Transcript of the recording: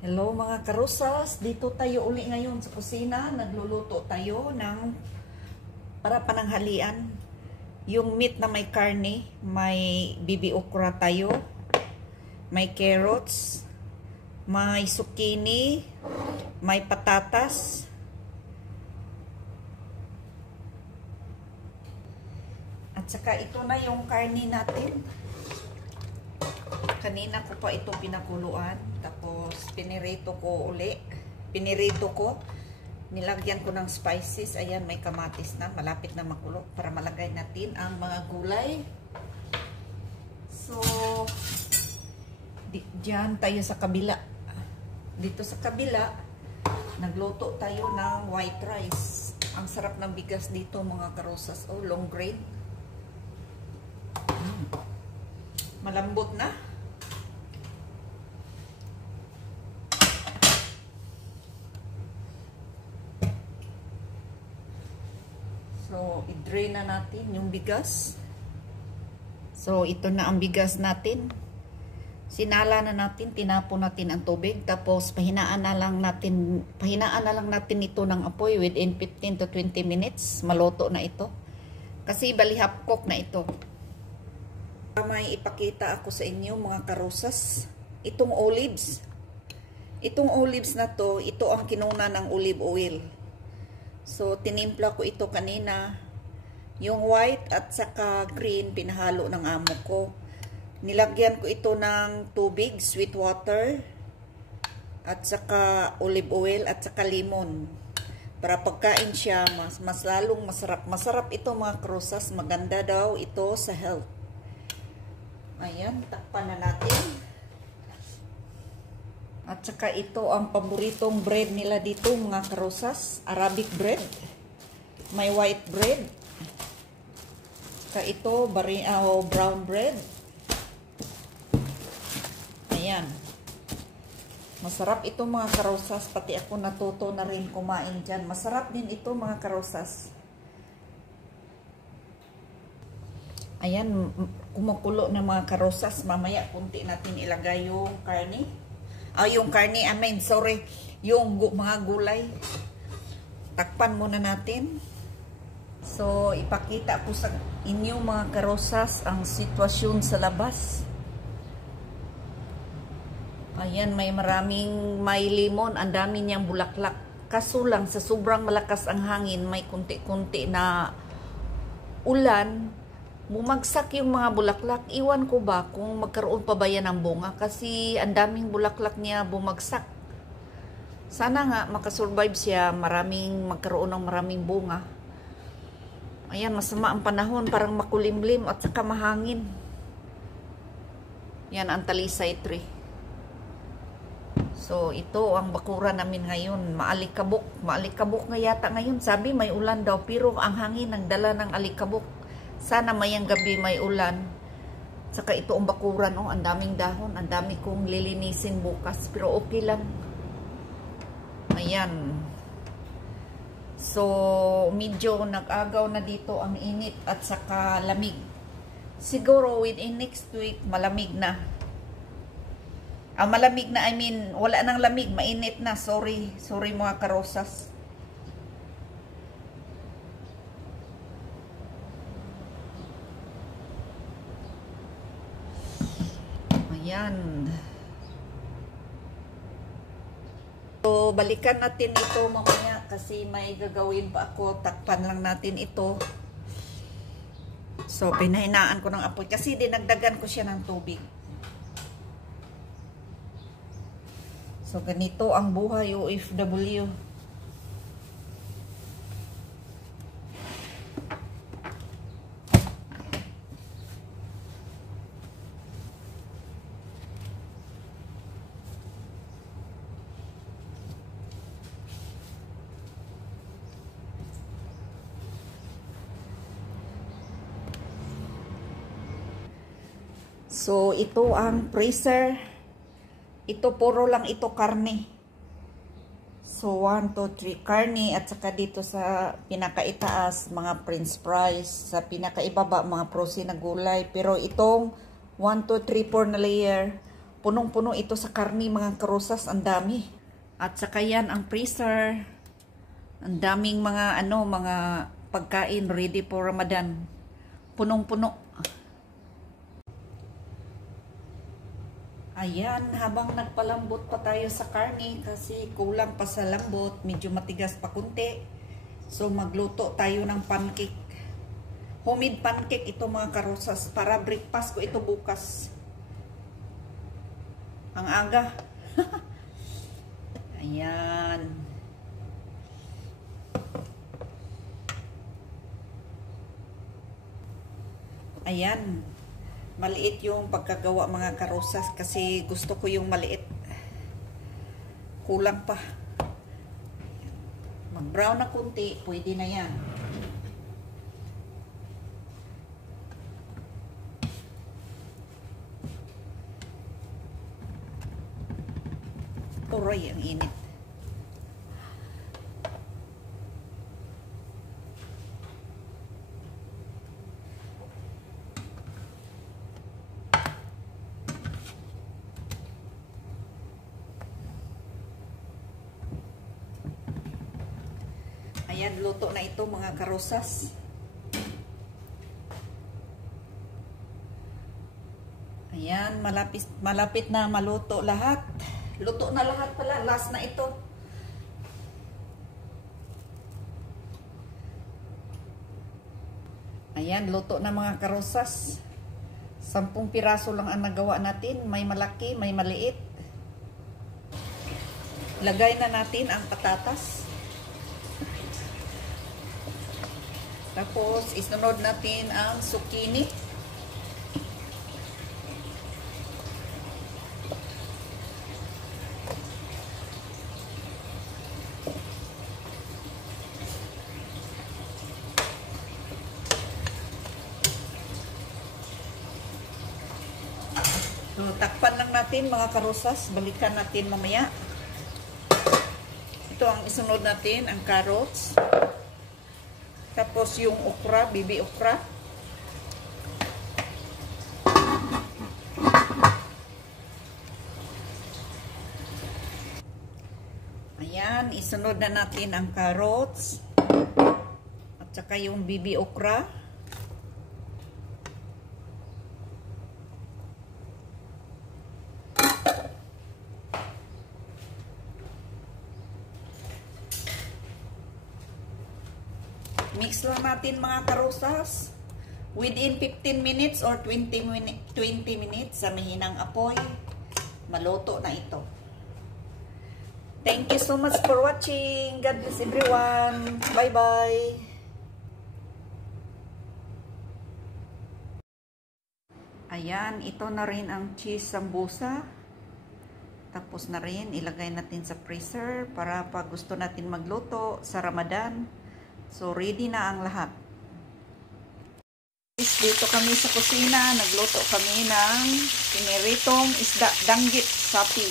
Hello mga karusas, dito tayo uli ngayon sa kusina. Nagluluto tayo ng para pananghalian. Yung meat na may karne, may bibi okra tayo, may carrots, may zucchini, may patatas, at saka ito na yung karne natin. Kanina ko pa ito pinakuluan, tapos pinirito ko uli. Pinirito ko, nilagyan ko ng spices. Ayan, may kamatis na, malapit na makulo para malagay natin ang mga gulay. So, diyan tayo sa kabila. Dito sa kabila, nagluto tayo ng white rice. Ang sarap ng bigas dito mga karosas. Oh, long grain. Malambot na. So, i-drain na natin yung bigas. So, ito na ang bigas natin. Sinala na natin, tinapon natin ang tubig. Tapos, pahinaan na lang natin ito ng apoy within 15 to 20 minutes. Maluto na ito. Kasi bali half cook na ito. May ipakita ako sa inyo mga karosas. Itong olives. Itong olives na to, ito ang kinuna ng olive oil. So, tinimpla ko ito kanina. Yung white at saka green, pinahalo ng amo ko. Nilagyan ko ito ng tubig, sweet water, at saka olive oil, at saka lemon. Para pagkain siya, mas lalong masarap. Masarap ito mga krusas. Maganda daw ito sa health. Ayan, takpan na natin. At saka ito ang paboritong bread nila dito mga karosas, Arabic bread. May white bread. Saka ito brown bread. Ayan. Masarap ito mga karosas, pati ako natuto na rin kumain dyan. Masarap din ito mga karosas. Ayan, kumukulo ng mga karosas. Mamaya kunti natin ilagay yung karne. Yung karne, yung mga gulay. Takpan muna natin. So, ipakita ko sa inyo mga karosas ang sitwasyon sa labas. Ayan, may lemon, ang dami niyang bulaklak. Kaso lang, sa sobrang malakas ang hangin, may kunti-kunti na ulan, bumagsak yung mga bulaklak. Iwan ko ba kung magkaroon pa ba yan ng bunga? Kasi ang daming bulaklak niya bumagsak. Sana nga makasurvive siya, magkaroon ng maraming bunga. Ayan, masama ang panahon, parang makulimlim at saka mahangin. Yan ang talisay tree. So, ito ang bakura namin ngayon. Maalikabok. Maalikabok nga yata ngayon. Sabi may ulan daw, pero ang hangin nagdala ng alikabok. Sana mayang gabi may ulan. Saka ito ang bakuran, oh, ang daming dahon. Ang dami kong lilinisin bukas. Pero okay lang. Ayan. So, medyo nag-agaw na dito ang init at saka lamig. Siguro within next week, malamig na. Malamig na, wala nang lamig. Mainit na. Sorry mga karosas. Ayan. So, balikan natin ito mamaya kasi may gagawin pa ako. Takpan lang natin ito. So, pinahinaan ko ng apoy kasi dinagdagan ko siya ng tubig. So, ganito ang buhay OFW. So, ito ang freezer. Ito, puro lang ito karne. So, 1, 2, 3 karne. At saka dito sa pinakaitaas, mga french fries. Sa pinakaibaba, mga frozen na gulay. Pero itong 1, 2, 3, 4 na layer, Punong-puno ito sa karni, mga karosas, ang dami. At saka yan ang freezer. Ang daming mga mga pagkain ready for Ramadan. Punong-puno. Ayan, habang nagpalambot pa tayo sa karni kasi kulang pa sa lambot, medyo matigas pa kunti. So magluto tayo ng pancake. Homemade pancake ito, mga karosas, para breakfast ko ito bukas. Ang aga. Ayan. Ayan. Maliit yung pagkagawa, mga karosas, kasi gusto ko yung maliit. Kulang pa. Mag-brown na kunti, pwede na yan. Uray, ang init. Ayan, luto na ito, mga karosas. Ayan, malapit na maluto lahat. Luto na lahat pala. Last na ito. Ayan, luto na, mga karosas. 10 piraso lang ang nagawa natin. May malaki, may maliit. Lagay na natin ang patatas. Tapos, isunod natin ang zucchini. So, takpan lang natin, mga karosas. Balikan natin mamaya. Ito ang isunod natin, ang carrots. Tapos yung okra, baby okra. Ayan, isunod na natin ang carrots. At saka yung baby okra. Mix lang natin, mga karosas. Within 15 minutes or 20 minutes sa mahinang apoy, maluto na ito. Thank you so much for watching. God bless everyone. Bye-bye. Ayan, ito na rin ang cheese sambusa. Tapos na rin, ilagay natin sa freezer para pag gusto natin magluto sa Ramadan. So, ready na ang lahat. Dito kami sa kusina, nagluto kami ng piniritong isda, danggit, sapi.